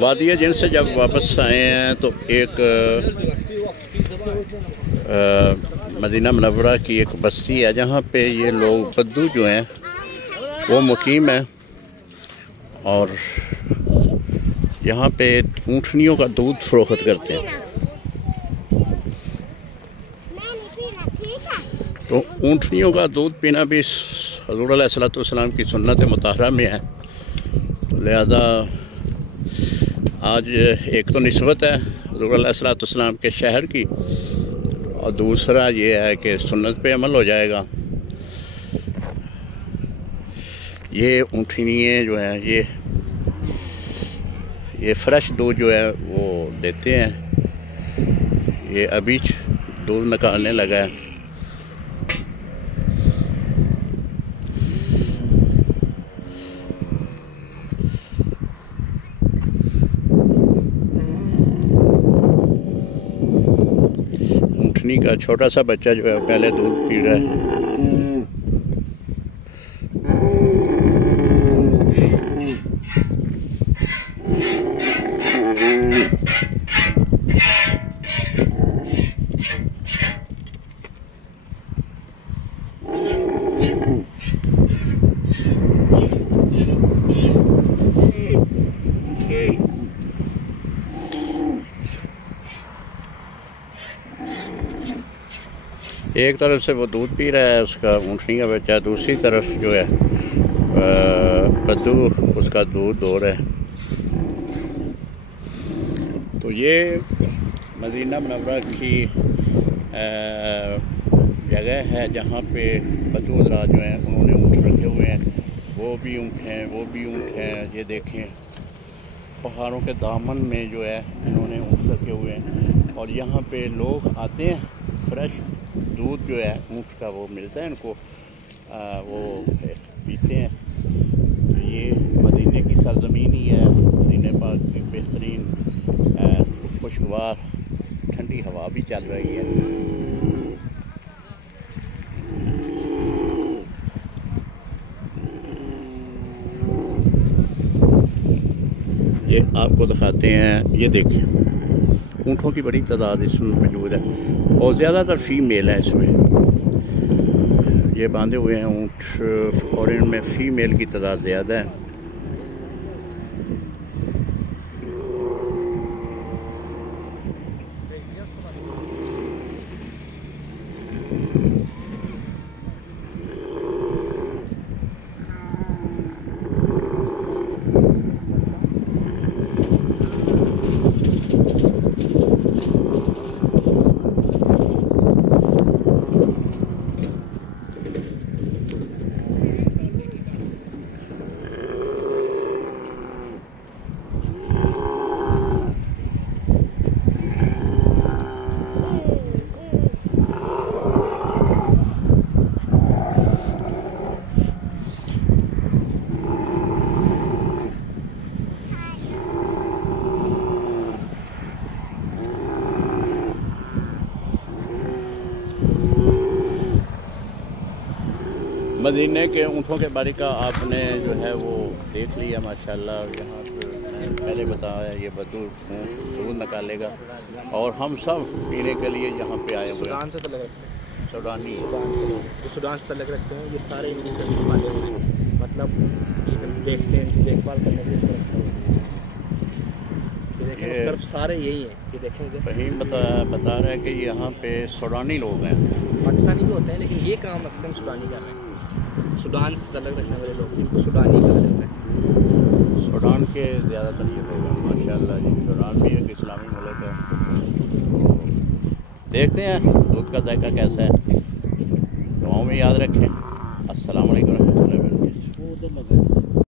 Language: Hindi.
वादिया जिन से जब वापस आए हैं तो एक मदीना मुनव्वरा की एक बस्ती है जहाँ पे ये लोग बद्दू जो हैं वो मुकीम है और यहाँ पे ऊँटनियों का दूध फ़रोख्त करते हैं। तो ऊँटनियों का दूध पीना भी हुज़ूर अलैहिस्सलाम की सुन्नत मुताहरा में है। तो लिहाजा आज एक तो निस्बत है हुज़ूर अलैहिस्सलाम के शहर की और दूसरा ये है कि सुन्नत पे अमल हो जाएगा। ये ऊँटनियाँ जो हैं ये फ्रेश दूध जो है वो देते हैं। ये अभी दूध निकालने लगा है। ऊँटनी का छोटा सा बच्चा जो है पहले दूध पी रहा है। एक तरफ से वो दूध पी रहा है उसका ऊँटनी का बच्चा, दूसरी तरफ जो है बद्दू उसका दूध दो रहा है। तो ये मदीना मुनव्वरा की जगह है जहाँ पे बद्दू हज़रात जो हैं उन्होंने ऊँट रखे हुए हैं। वो भी ऊँट हैं, वो भी ऊँट हैं। ये देखें पहाड़ों के दामन में जो है इन्होंने ऊँट रखे हुए हैं और यहाँ पे लोग आते हैं। फ्रेश दूध जो है ऊँट का वो मिलता है इनको, वो पीते हैं। तो ये मदीने की सरज़मीन ही है। मदीने पाक की बेहतरीन खुशगवार ठंडी हवा भी चल रही है। ये आपको दिखाते हैं। ये देखें ऊँटों की बड़ी तादाद इसमें मौजूद है और ज़्यादातर फ़ीमेल है इसमें। ये बांधे हुए हैं ऊँट और इनमें फ़ीमेल की तादाद ज़्यादा है। मदीने के ऊँटों के बारे का आपने जो है वो देख लिया माशाल्लाह। यहाँ पर मैंने पहले बताया ये बद्दू दूध निकालेगा और हम सब पीने के लिए यहाँ पे आए हुए हैं। सूडानी सूडान से तल्लुक़ रखते हैं। ये सारे इनकी पाले हुए हैं, मतलब देखते हैं, इनकी देखभाल करने के लिए। ये देखें उस तरफ सारे यही हैं। ये देखें फ़हीम बता रहे हैं कि यहाँ पे सूडानी लोग हैं। पाकिस्तानी भी होते हैं लेकिन ये काम अक्सर सूडानी कर रहे हैं। सूडान से तल्लुक़ रखने वाले लोग इनको सूडानी कहा जाता है। सूडान के ज़्यादातर ये लोग हैं माशाल्लाह जी। सूडान भी एक इस्लामी मुल्क है। देखते हैं दूध का जायका कैसा है। दुआओं में याद रखें। अस्सलाम वालेकुम रहमतुल्लाहि व बरकातहू।